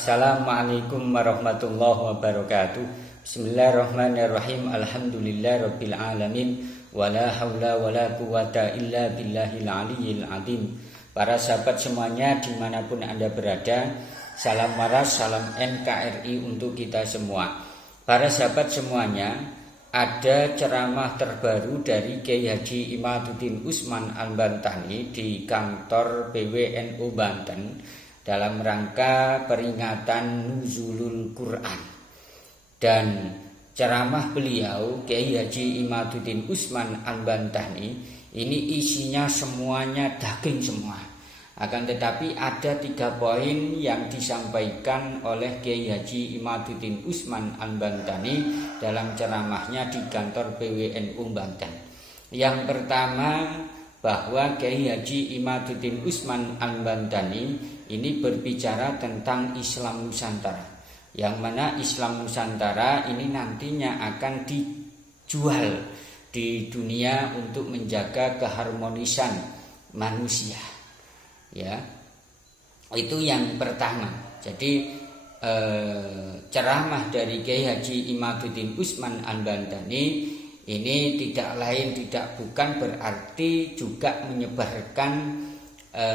Assalamualaikum warahmatullahi wabarakatuh. Bismillahirrahmanirrahim. Alhamdulillahirabbil alamin. Wala haula wala quwata illa billahil aliyyil azim. Para sahabat semuanya dimanapun Anda berada, salam waras, salam NKRI untuk kita semua. Para sahabat semuanya, ada ceramah terbaru dari Kiai Haji Imaduddin Usman Al-Bantani di kantor PWNU Banten dalam rangka peringatan Nuzulul Quran. Dan ceramah beliau Kiai Haji Imaduddin Usman Al-Bantani ini isinya semuanya daging semua. Akan tetapi ada 3 poin yang disampaikan oleh Kiai Haji Imaduddin Usman Al-Bantani dalam ceramahnya di kantor PWNU Banten. Yang pertama, bahwa Kiai Haji Imaduddin Usman Al-Bantani ini berbicara tentang Islam Nusantara, yang mana Islam Nusantara ini nantinya akan dijual di dunia untuk menjaga keharmonisan manusia. Ya, itu yang pertama. Jadi ceramah dari Kiai Haji Imaduddin Usman Al-Bantani ini tidak lain tidak bukan berarti juga menyebarkan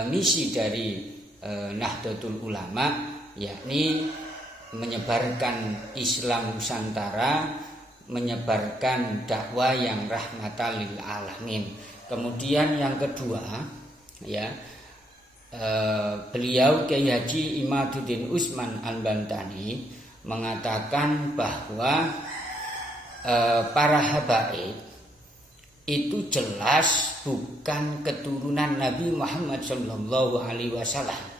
misi dari Nahdlatul Ulama, yakni menyebarkan Islam Nusantara, menyebarkan dakwah yang rahmatan lil alamin. Kemudian yang kedua, ya, beliau Kiai Haji Imaduddin Usman Al-Bantani mengatakan bahwa para habaib itu jelas bukan keturunan Nabi Muhammad SAW.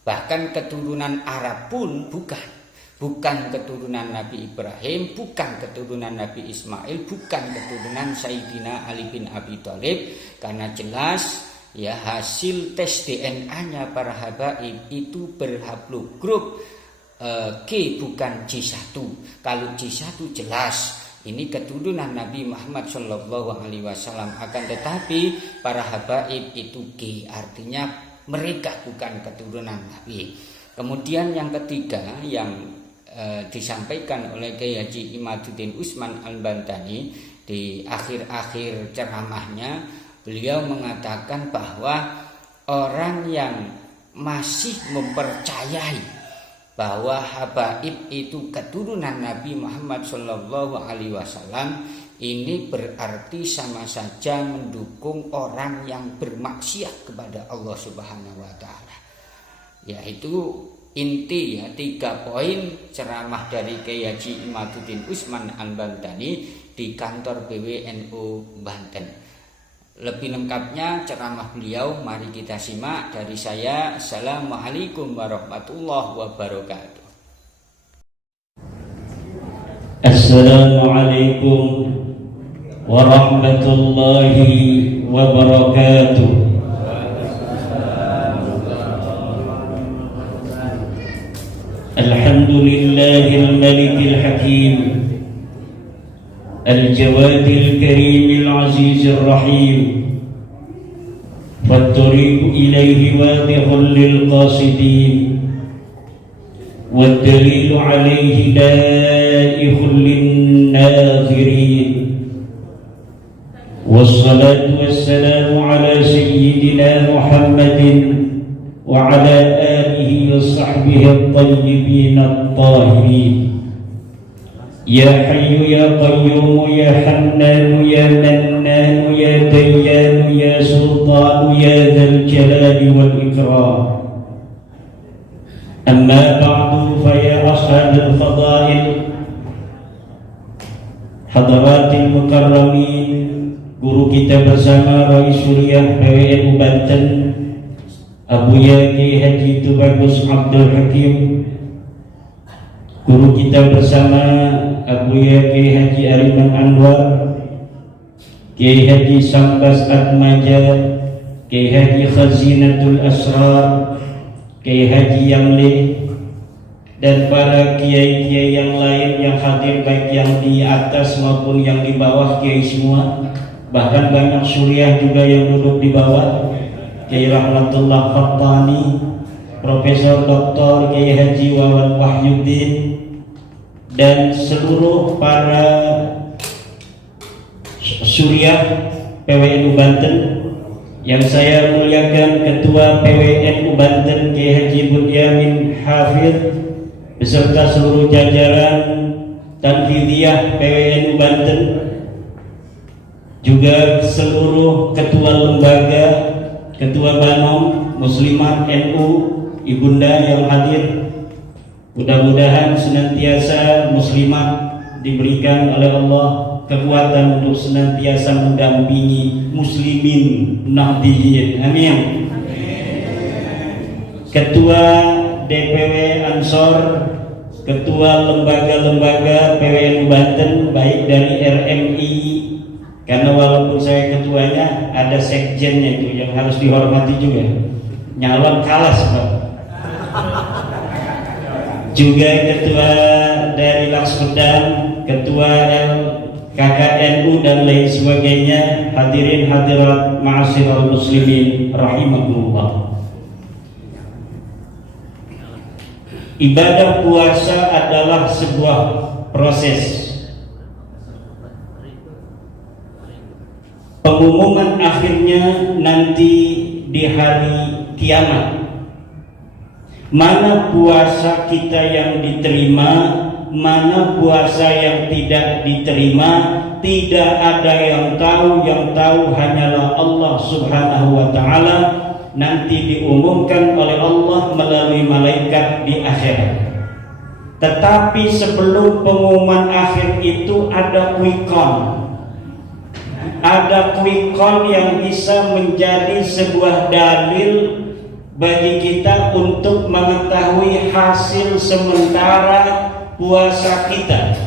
Bahkan keturunan Arab pun bukan keturunan Nabi Ibrahim, bukan keturunan Nabi Ismail, bukan keturunan Sayyidina Ali bin Abi Thalib. Karena jelas ya, hasil tes DNA-nya para habaib itu berhablu grup G bukan J1. Kalau J1 jelas ini keturunan Nabi Muhammad SAW. Akan tetapi para habaib itu G, artinya mereka bukan keturunan Nabi. Kemudian yang ketiga yang disampaikan oleh Kiai Haji Imaduddin Usman Al-Bantani di akhir-akhir ceramahnya, beliau mengatakan bahwa orang yang masih mempercayai bahwa habaib itu keturunan Nabi Muhammad SAW, ini berarti sama saja mendukung orang yang bermaksiat kepada Allah Subhanahu wa Ta'ala. Yaitu inti ya, 3 poin ceramah dari Kiai Haji Imaduddin Usman Al-Bantani di kantor PWNU Banten. Lebih lengkapnya ceramah beliau mari kita simak dari saya. Assalamualaikum warahmatullahi wabarakatuh. Assalamualaikum warahmatullahi wabarakatuh. Alhamdulillahil malikil hakim, الجواد الكريم العزيز الرحيم، فالطريق إليه واضح للقاصدين، والدليل عليه لائح للناظرين، والصلاة والسلام على سيدنا محمد وعلى آله وصحبه الطيبين الطاهرين. يا حي يا قيوم يا حنان يا منان يا ديان يا سلطان يا ذا الجلال والإكرام. أما بعد فيا أصحاب الفضائل، حضرات المكرمين، guru kita bersama Rais Suriah PWNU Banten Abuya Kiai Haji Tubagus Abdul Hakim, guru kita bersama Abuya Kiai Haji Ariman Anwar, Kiai Haji Sambas Atmaja, Kiai Haji Khazinatul Asrar, Kiai Haji Yamli, dan para kiai-kiai yang lain yang hadir, baik yang di atas maupun yang di bawah, kiai semua. Bahkan banyak suriah juga yang duduk di bawah. Kiai Rahmatullah Fattani, Profesor Dr. Kiai Haji Wawan Wahyuddin, dan seluruh para Suriah PWNU Banten yang saya muliakan, Ketua PWNU Banten Kiai Haji Bunyamin Hafidh beserta seluruh jajaran Tanfidiyah PWNU Banten, juga seluruh ketua lembaga, ketua Banom Muslimat NU, ibunda yang hadir. Mudah-mudahan senantiasa muslimat diberikan oleh Allah kekuatan untuk senantiasa mendampingi muslimin nahdiyin. Amin. Ketua DPW Ansor, ketua lembaga-lembaga PWNU Banten, baik dari RMI, karena walaupun saya ketuanya, ada sekjennya itu yang harus dihormati juga. Nyalon kalah sebab. Juga ketua dari Laksmedang, ketua KKNU dan lain sebagainya. Hadirin hadirat ma'asyiral muslimin rahimakumullah. Ibadah puasa adalah sebuah proses. Pengumuman akhirnya nanti di hari kiamat. Mana puasa kita yang diterima, mana puasa yang tidak diterima, tidak ada yang tahu hanyalah Allah Subhanahu wa ta'ala. Nanti diumumkan oleh Allah melalui malaikat di akhirat. Tetapi sebelum pengumuman akhir itu ada quick count. Ada quick count yang bisa menjadi sebuah dalil bagi kita untuk mengetahui hasil sementara puasa kita.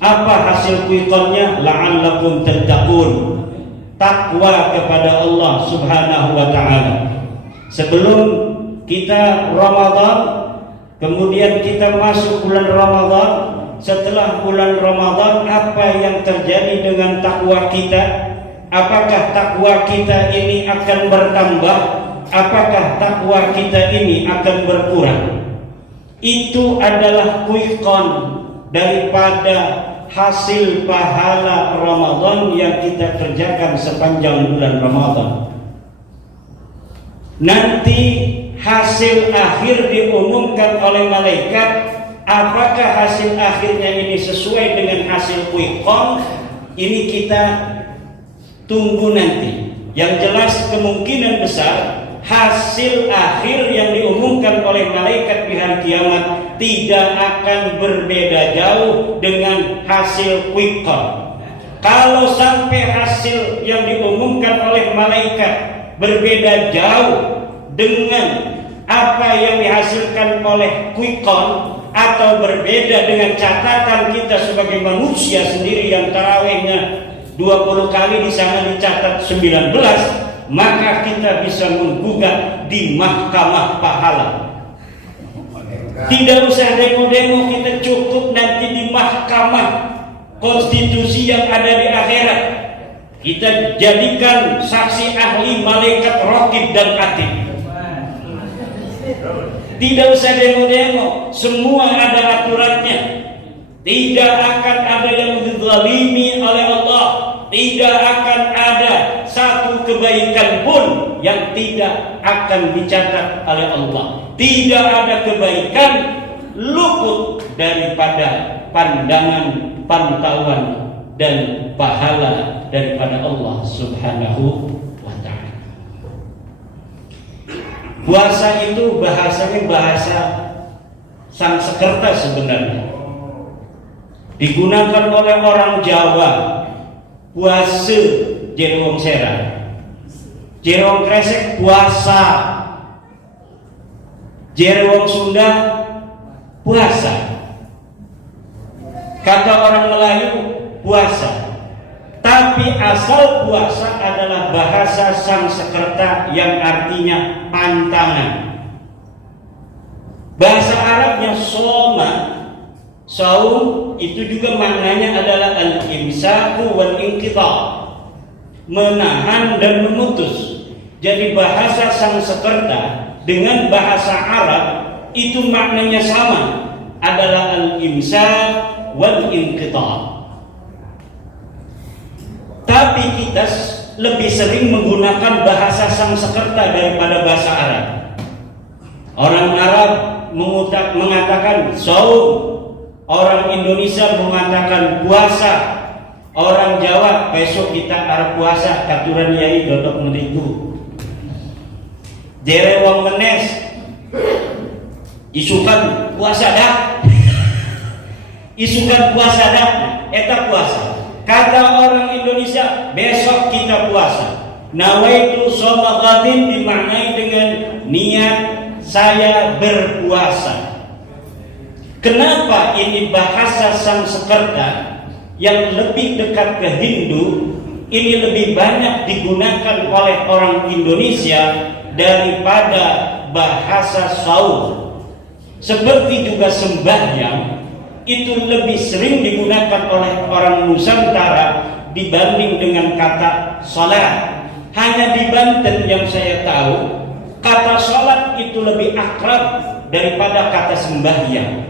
Apa hasil quick count-nya? La'allakum tattaqun, takwa kepada Allah Subhanahu wa ta'ala. Sebelum kita Ramadan, kemudian kita masuk bulan Ramadan. Setelah bulan Ramadan, apa yang terjadi dengan takwa kita? Apakah takwa kita ini akan bertambah? Apakah takwa kita ini akan berkurang? Itu adalah quick count daripada hasil pahala Ramadan yang kita kerjakan sepanjang bulan Ramadan. Nanti hasil akhir diumumkan oleh malaikat. Apakah hasil akhirnya ini sesuai dengan hasil quick count? Ini kita tunggu nanti. Yang jelas kemungkinan besar hasil akhir yang diumumkan oleh malaikat di hari kiamat tidak akan berbeda jauh dengan hasil quick count. Kalau sampai hasil yang diumumkan oleh malaikat berbeda jauh dengan apa yang dihasilkan oleh quick count, atau berbeda dengan catatan kita sebagai manusia sendiri yang tarawihnya 20 kali, di sana dicatat 19, maka kita bisa menggugat di mahkamah pahala. Tidak usah demo-demo, kita cukup nanti di mahkamah konstitusi yang ada di akhirat. Kita jadikan saksi ahli malaikat raqib dan atid. Tidak usah demo-demo, semua ada aturannya. Tidak akan ada yang dizalimi oleh Allah. Tidak akan ada satu kebaikan pun yang tidak akan dicatat oleh Allah. Tidak ada kebaikan luput daripada pandangan, pantauan dan pahala daripada Allah Subhanahu wa ta'ala. Puasa itu bahasanya bahasa Sanskerta sebenarnya. Digunakan oleh orang Jawa. Puasa jerwong serang, jerwong kresek puasa, jerwong Sunda puasa. Kata orang Melayu puasa. Tapi asal puasa adalah bahasa Sanskerta yang artinya pantangan. Bahasa Arabnya soma, saum, itu juga maknanya adalah al-imsaku wal inqita', menahan dan memutus. Jadi bahasa Sanskerta dengan bahasa Arab itu maknanya sama, adalah al-imsak wal inqita'. Tapi kita lebih sering menggunakan bahasa Sanskerta daripada bahasa Arab. Orang Arab mengatakan saum, orang Indonesia mengatakan puasa, orang Jawa besok kita arep puasa, katuran yai dodok meniku. Jere wong menes isukan puasa dah. Isukan puasa dah, eta puasa. Kata orang Indonesia, besok kita puasa. Nawaitu shoma ghadin dimaknai dengan niat saya berpuasa. Kenapa ini bahasa Sanskerta yang lebih dekat ke Hindu ini lebih banyak digunakan oleh orang Indonesia daripada bahasa saum? Seperti juga sembahyang itu lebih sering digunakan oleh orang Nusantara dibanding dengan kata salat. Hanya di Banten yang saya tahu kata salat itu lebih akrab daripada kata sembahyang.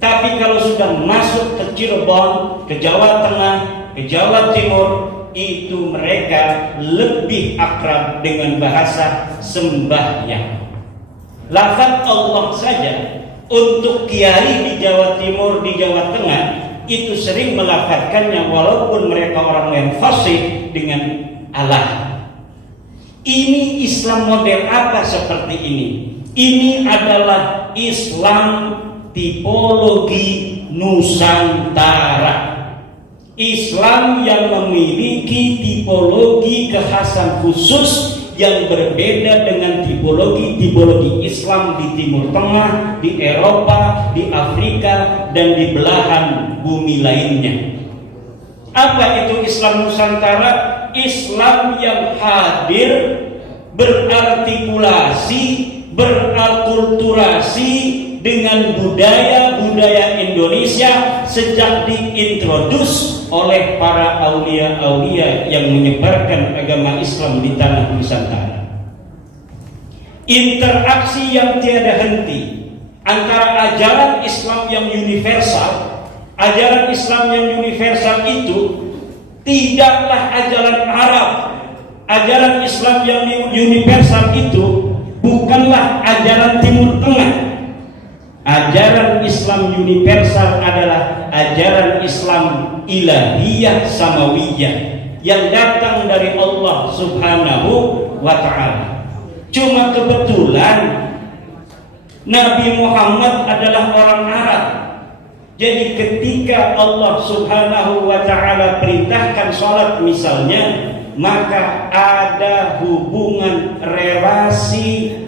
Tapi kalau sudah masuk ke Cirebon, ke Jawa Tengah, ke Jawa Timur, itu mereka lebih akrab dengan bahasa sembahyang. Lafaz Allah saja untuk kiai di Jawa Timur, di Jawa Tengah itu sering melafazkannya walaupun mereka orang yang fasih dengan Allah. Ini Islam model apa seperti ini? Ini adalah Islam tipologi Nusantara. Islam yang memiliki tipologi kekhasan khusus yang berbeda dengan tipologi Islam di Timur Tengah, di Eropa, di Afrika, dan di belahan bumi lainnya. Apa itu Islam Nusantara? Islam yang hadir, berartikulasi, berakulturasi dengan budaya-budaya Indonesia sejak diintrodus oleh para aulia-aulia yang menyebarkan agama Islam di tanah Nusantara. Interaksi yang tiada henti antara ajaran Islam yang universal. Ajaran Islam yang universal itu tidaklah ajaran Arab. Ajaran Islam yang universal itu bukanlah ajaran Timur Tengah. Ajaran Islam universal adalah ajaran Islam ilahiyah samawiyah yang datang dari Allah Subhanahu wa ta'ala. Cuma kebetulan Nabi Muhammad adalah orang Arab. Jadi ketika Allah Subhanahu wa ta'ala perintahkan sholat misalnya, maka ada hubungan relasi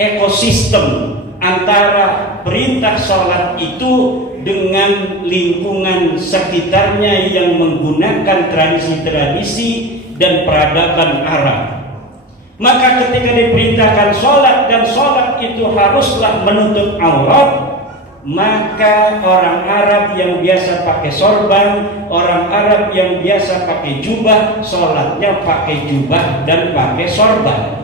ekosistem antara perintah sholat itu dengan lingkungan sekitarnya yang menggunakan tradisi-tradisi dan peradaban Arab. Maka ketika diperintahkan sholat dan sholat itu haruslah menutup aurat, maka orang Arab yang biasa pakai sorban, orang Arab yang biasa pakai jubah, sholatnya pakai jubah dan pakai sorban.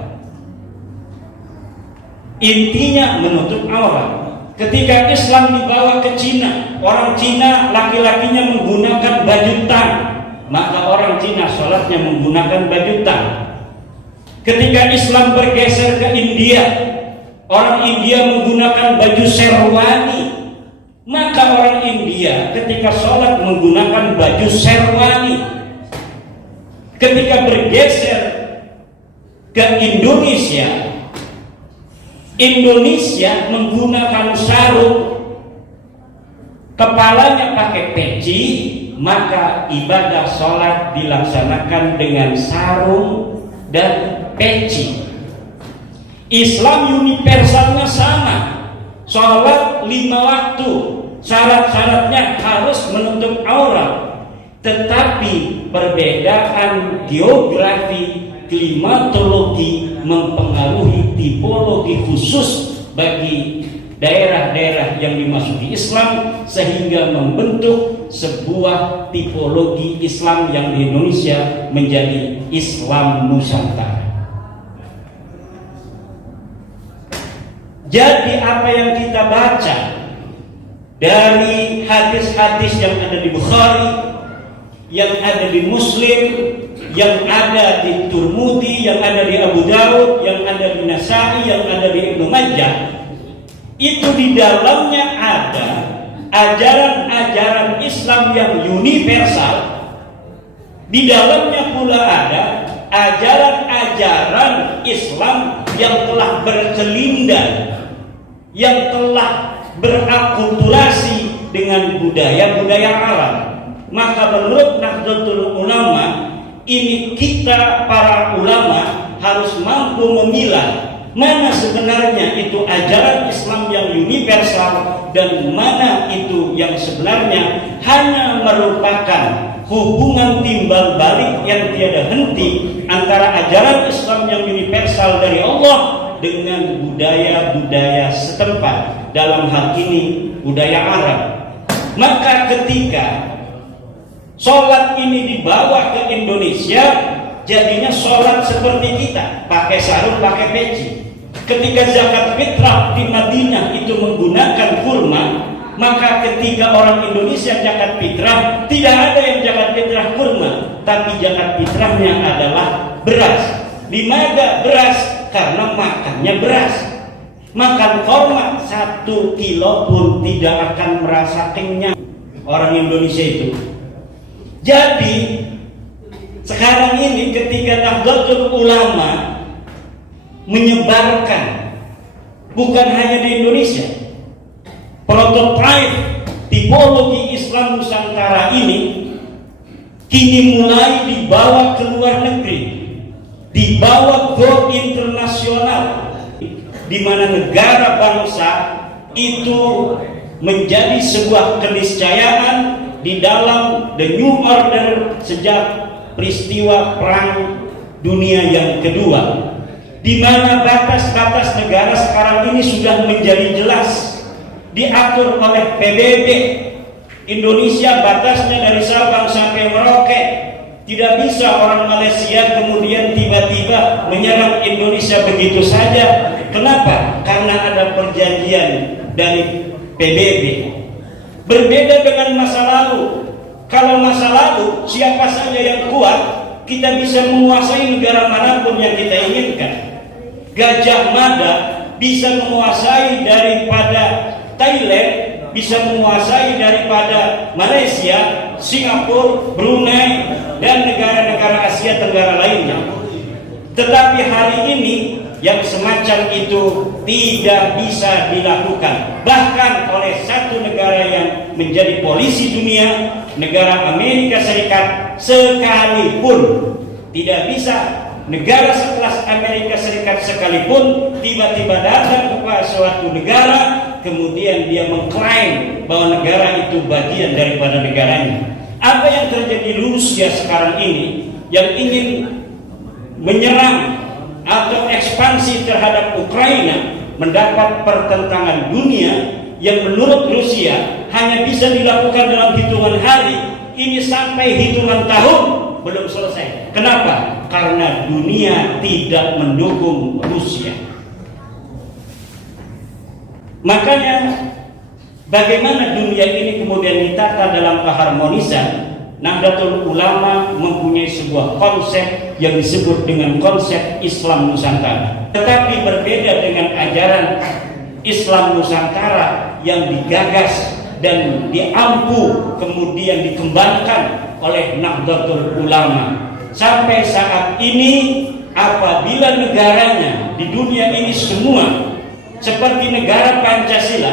Intinya menutup aurat. Ketika Islam dibawa ke Cina, orang Cina laki-lakinya menggunakan baju tang, maka orang Cina sholatnya menggunakan baju tang. Ketika Islam bergeser ke India, orang India menggunakan baju sherwani, maka orang India ketika sholat menggunakan baju sherwani. Ketika bergeser ke Indonesia, Indonesia menggunakan sarung, kepalanya pakai peci, maka ibadah sholat dilaksanakan dengan sarung dan peci. Islam universalnya sama, sholat 5 waktu, syarat-syaratnya harus menutup aurat, tetapi perbedaan geografi, klimatologi mempengaruhi tipologi khusus bagi daerah-daerah yang dimasuki Islam sehingga membentuk sebuah tipologi Islam yang di Indonesia menjadi Islam Nusantara. Jadi apa yang kita baca dari hadis-hadis yang ada di Bukhari, yang ada di Muslim, yang ada di Tirmidzi, yang ada di Abu Daud, yang ada di Nasa'i, yang ada di Ibnu Majah, itu di dalamnya ada ajaran-ajaran Islam yang universal. Di dalamnya pula ada ajaran-ajaran Islam yang telah berkelindan, yang telah berakulturasi dengan budaya-budaya Arab. Maka menurut Nahdlatul Ulama, ini kita para ulama harus mampu memilah mana sebenarnya itu ajaran Islam yang universal dan mana itu yang sebenarnya hanya merupakan hubungan timbal balik yang tiada henti antara ajaran Islam yang universal dari Allah dengan budaya-budaya setempat, dalam hal ini budaya Arab. Maka ketika sholat ini dibawa ke Indonesia, jadinya sholat seperti kita, pakai sarung, pakai peci. Ketika zakat fitrah di Madinah itu menggunakan kurma, maka ketika orang Indonesia zakat fitrah, tidak ada yang zakat fitrah kurma, tapi zakat fitrahnya adalah beras. Dimana beras? Karena makannya beras. Makan korma 1 kilo pun tidak akan merasa kenyang orang Indonesia itu. Jadi sekarang ini ketika Nahdlatul Ulama menyebarkan, bukan hanya di Indonesia, prototipe tipologi Islam Nusantara ini kini mulai dibawa ke luar negeri, dibawa go internasional, di mana negara bangsa itu menjadi sebuah keniscayaan di dalam the new order sejak peristiwa Perang Dunia yang kedua, di mana batas-batas negara sekarang ini sudah menjadi jelas diatur oleh PBB. Indonesia batasnya dari Sabang sampai Merauke. Tidak bisa orang Malaysia kemudian tiba-tiba menyerang Indonesia begitu saja. Kenapa? Karena ada perjanjian dari PBB. Berbeda dengan masa lalu. Kalau masa lalu siapa saja yang kuat, kita bisa menguasai negara manapun yang kita inginkan. Gajah Mada bisa menguasai daripada Thailand, bisa menguasai daripada Malaysia, Singapura, Brunei, dan negara-negara Asia Tenggara lainnya. Tetapi hari ini yang semacam itu tidak bisa dilakukan, bahkan oleh satu negara yang menjadi polisi dunia, negara Amerika Serikat sekalipun. Tidak bisa negara sekelas Amerika Serikat sekalipun tiba-tiba datang kepada suatu negara kemudian dia mengklaim bahwa negara itu bagian daripada negaranya. Apa yang terjadi di Rusia sekarang ini yang ingin menyerang atau ekspansi terhadap Ukraina mendapat pertentangan dunia yang menurut Rusia hanya bisa dilakukan dalam hitungan hari, ini sampai hitungan tahun belum selesai. Kenapa? Karena dunia tidak mendukung Rusia. Makanya bagaimana dunia ini kemudian ditata dalam keharmonisan? Nahdlatul Ulama mempunyai sebuah konsep yang disebut dengan konsep Islam Nusantara. Tetapi berbeda dengan ajaran Islam Nusantara yang digagas dan diampu kemudian dikembangkan oleh Nahdlatul Ulama. Sampai saat ini apabila negaranya di dunia ini semua seperti negara Pancasila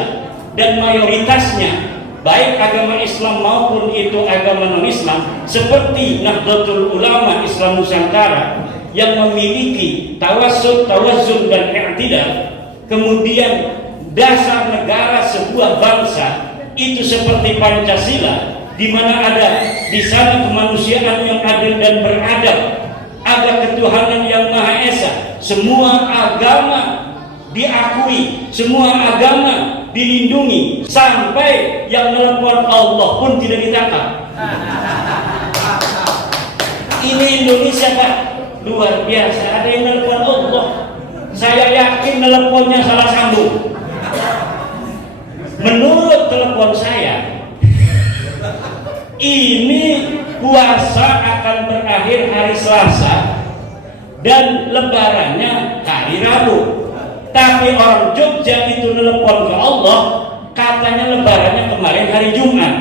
dan mayoritasnya baik agama Islam maupun itu agama non-Islam seperti Nahdlatul Ulama Islam Nusantara yang memiliki tawassul, tawazun dan i'tidal, kemudian dasar negara sebuah bangsa itu seperti Pancasila, di mana ada di sana kemanusiaan yang adil dan beradab, ada ketuhanan yang Maha Esa, semua agama diakui, semua agama dilindungi, sampai yang nelpon Allah pun tidak ditangkap. Ini Indonesia Pak, luar biasa. Ada yang nelpon Allah. Saya yakin teleponnya salah sambung. Menurut telepon saya, ini puasa akan berakhir hari Selasa dan lebarannya hari Rabu. Tapi orang Jogja itu telepon ke Allah, katanya lebarannya kemarin hari Jumat.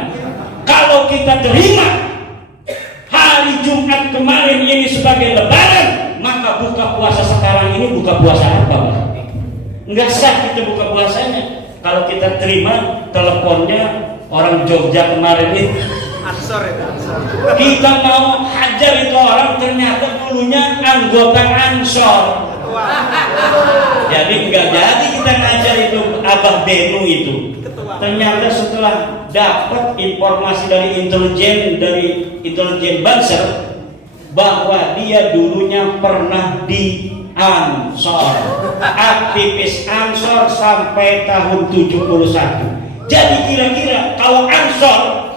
Kalau kita terima hari Jumat kemarin ini sebagai lebaran, maka buka puasa sekarang ini buka puasa apa? Enggak sah kita buka puasanya. Kalau kita terima teleponnya orang Jogja kemarin itu, Ansor itu. kita mau hajar itu orang, ternyata dulunya anggota Ansor. Jadi enggak jadi kita ngajar itu Abah Benu itu. Ternyata setelah dapat informasi dari intelijen Banser bahwa dia dulunya pernah di Ansor, aktivis Ansor sampai tahun 71. Jadi kira-kira kalau Ansor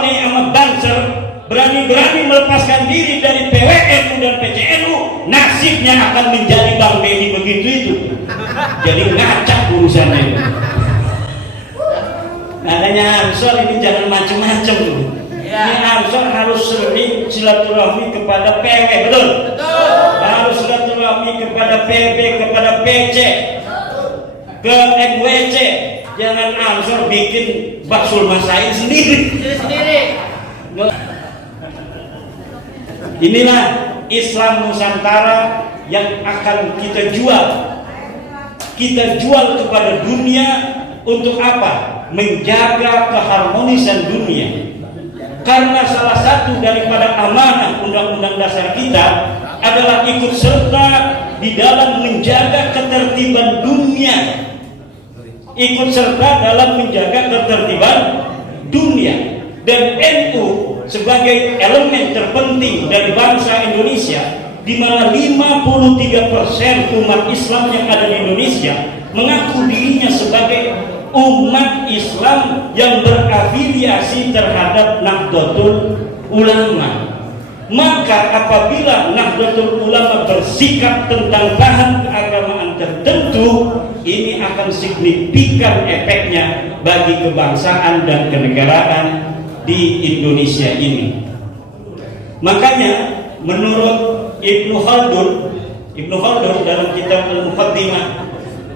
nih sama Banser berani-berani melepaskan diri dari PWNU dan PCNU, nasibnya akan menjadi Bang Benny begitu itu. Jadi ngacak urusannya itu. Makanya Ansor ini jangan macam-macam tuh. Ini Ansor harus sering silaturahmi kepada PW, betul? Harus silaturahmi kepada PB, kepada PC, ke MWC. Jangan Ansor bikin baksul masain sendiri. Inilah Islam Nusantara yang akan kita jual. Kita jual kepada dunia untuk apa? Menjaga keharmonisan dunia. Karena salah satu daripada amanah Undang-Undang Dasar kita adalah ikut serta di dalam menjaga ketertiban dunia. Ikut serta dalam menjaga ketertiban dunia. Dan NU sebagai elemen terpenting dari bangsa Indonesia, di mana 53% umat Islam yang ada di Indonesia mengaku dirinya sebagai umat Islam yang berafiliasi terhadap Nahdlatul Ulama. Maka apabila Nahdlatul Ulama bersikap tentang bahan keagamaan tertentu, ini akan signifikan efeknya bagi kebangsaan dan kenegaraan di Indonesia ini. Makanya menurut Ibnu Khaldun dalam kitab Al-Muqaddimah,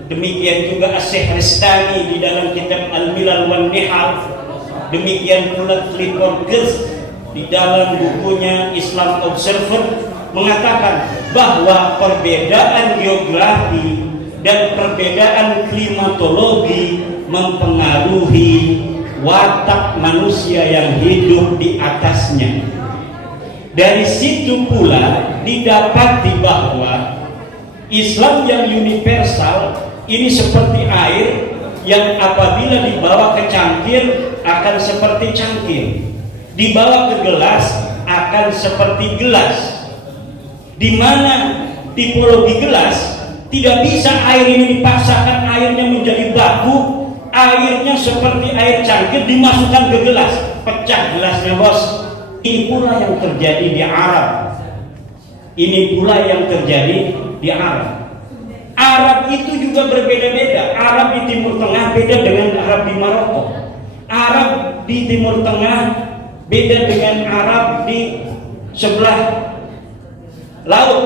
demikian juga As-Syeikh Ristani di dalam kitab Al-Milal wan Nihal, demikian pula Clifford Geertz di dalam bukunya Islam Observer mengatakan bahwa perbedaan geografi dan perbedaan klimatologi mempengaruhi watak manusia yang hidup di atasnya. Dari situ pula didapati bahwa Islam yang universal ini seperti air yang apabila dibawa ke cangkir akan seperti cangkir, dibawa ke gelas akan seperti gelas. Di mana tipologi gelas tidak bisa air ini dipaksakan airnya menjadi baku, airnya seperti air cangkir dimasukkan ke gelas, pecah gelasnya bos. Ini pula yang terjadi di Arab. Ini pula yang terjadi di Arab. Arab itu juga berbeda-beda. Arab di Timur Tengah beda dengan Arab di Maroko. Arab di Timur Tengah beda dengan Arab di sebelah laut,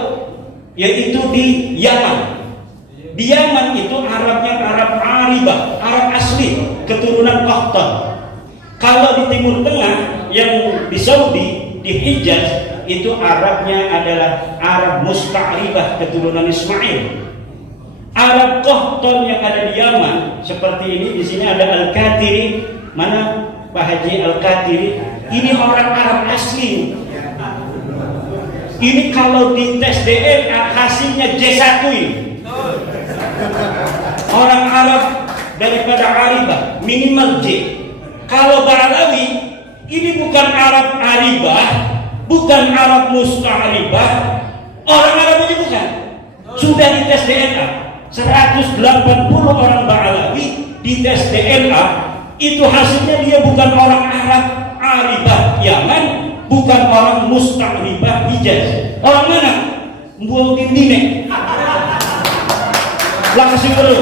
yaitu di Yaman. Di Yaman itu Arabnya Arab Aribah, Arab asli, keturunan Qahtan. Kalau di Timur Tengah yang di Saudi, di Hijaz, itu Arabnya adalah Arab Musta'ribah, keturunan Ismail. Arab Qahtan yang ada di Yaman seperti ini, di sini ada Al-Katiri. Mana Pak Haji Al-Katiri? Ini orang Arab asli. Ini kalau di tes DNA hasilnya J1 ini. Orang Arab daripada Aribah minimal J. Kalau Ba'alawi ini bukan Arab Aribah, bukan Arab Musta'ribah, orang Arab aja bukan. Sudah di tes DNA 180 orang Ba'alawi di tes DNA, itu hasilnya dia bukan orang Arab Aribah Yaman, bukan orang Musta'ribah Hijaz. Orang mana? Mbuang Tindine. langsung dulu.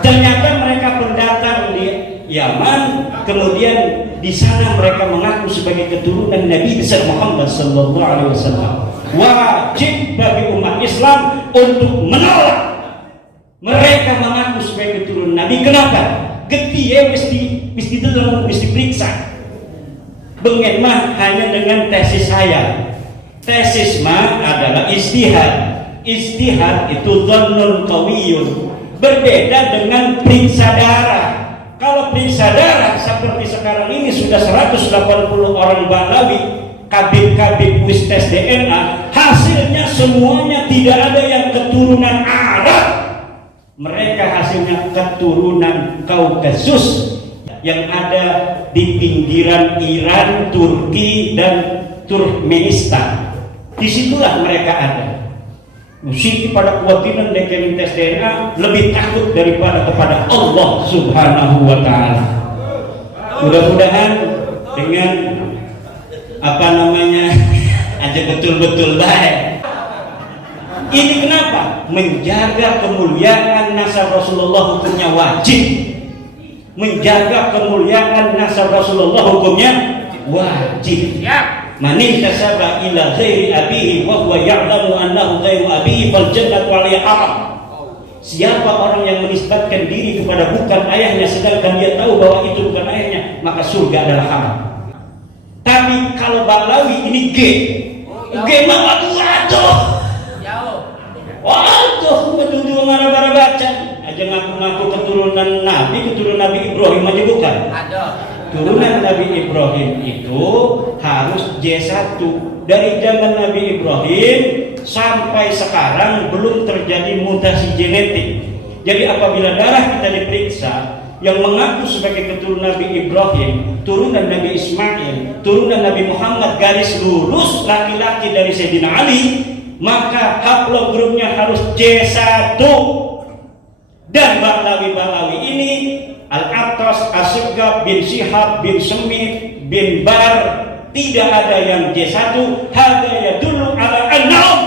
Ternyata mereka pendatang di Yaman, kemudian di sana mereka mengaku sebagai keturunan Nabi besar Muhammad sallallahu alaihi wasallam. Wajib bagi umat Islam untuk menolak mereka mengaku sebagai keturunan Nabi. Kenapa? Getih mesti diperiksa. Bengen mah hanya dengan tesis saya. Tesis mah adalah istihad. Istihad itu dhannun qawiyun. Berbeda dengan periksa darah. Kalau periksa darah seperti sekarang ini sudah 180 orang Balawi, kabin-kabin wis tes DNA, hasilnya semuanya tidak ada yang keturunan Arab. Mereka hasilnya keturunan Kaukasus yang ada di pinggiran Iran, Turki, dan Turkmenistan. Disitulah mereka ada. Musik pada kuatinan dekerin tes DNA lebih takut daripada kepada Allah Subhanahu wa Ta'ala. Mudah-mudahan dengan aja betul-betul baik. Ini kenapa? Menjaga kemuliaan nasab Rasulullah hukumnya wajib. Menjaga kemuliaan nasab Rasulullah hukumnya wajib. Manin tasaba ila ghairi abihi wa huwa ya'lamu annahu ghairu abihi fal jannatu alayhi haram. Siapa orang yang menisbatkan diri kepada bukan ayahnya sedangkan dia tahu bahwa itu bukan ayahnya, maka surga adalah haram. Tapi kalau Balawi ini G mah waduh. Waduh, betul mana baca aja ngaku-ngaku keturunan Nabi Ibrahim aja bukan. Ada. Turunan Nabi Ibrahim itu harus J1. Dari zaman Nabi Ibrahim sampai sekarang belum terjadi mutasi genetik. Jadi apabila darah kita diperiksa yang mengaku sebagai keturunan Nabi Ibrahim, turunan Nabi Ismail, turunan Nabi Muhammad garis lurus laki-laki dari Sayyidina Ali, maka haplogrupnya harus J1. Dan Balawi ini Al-Attas, As-Sigab bin Syihab bin Semit bin Bar, tidak ada yang J1. Hadza yadullu ala annahum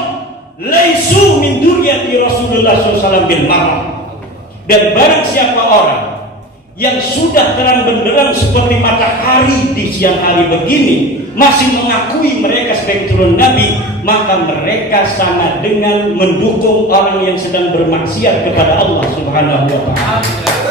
laisu min dzurriyyati Rasulullah SAW bil marah. Dan barang siapa orang yang sudah terang benderang seperti matahari di siang hari begini masih mengakui mereka sebagai turun Nabi, maka mereka sama dengan mendukung orang yang sedang bermaksiat kepada Allah Subhanahu wa Ta'ala.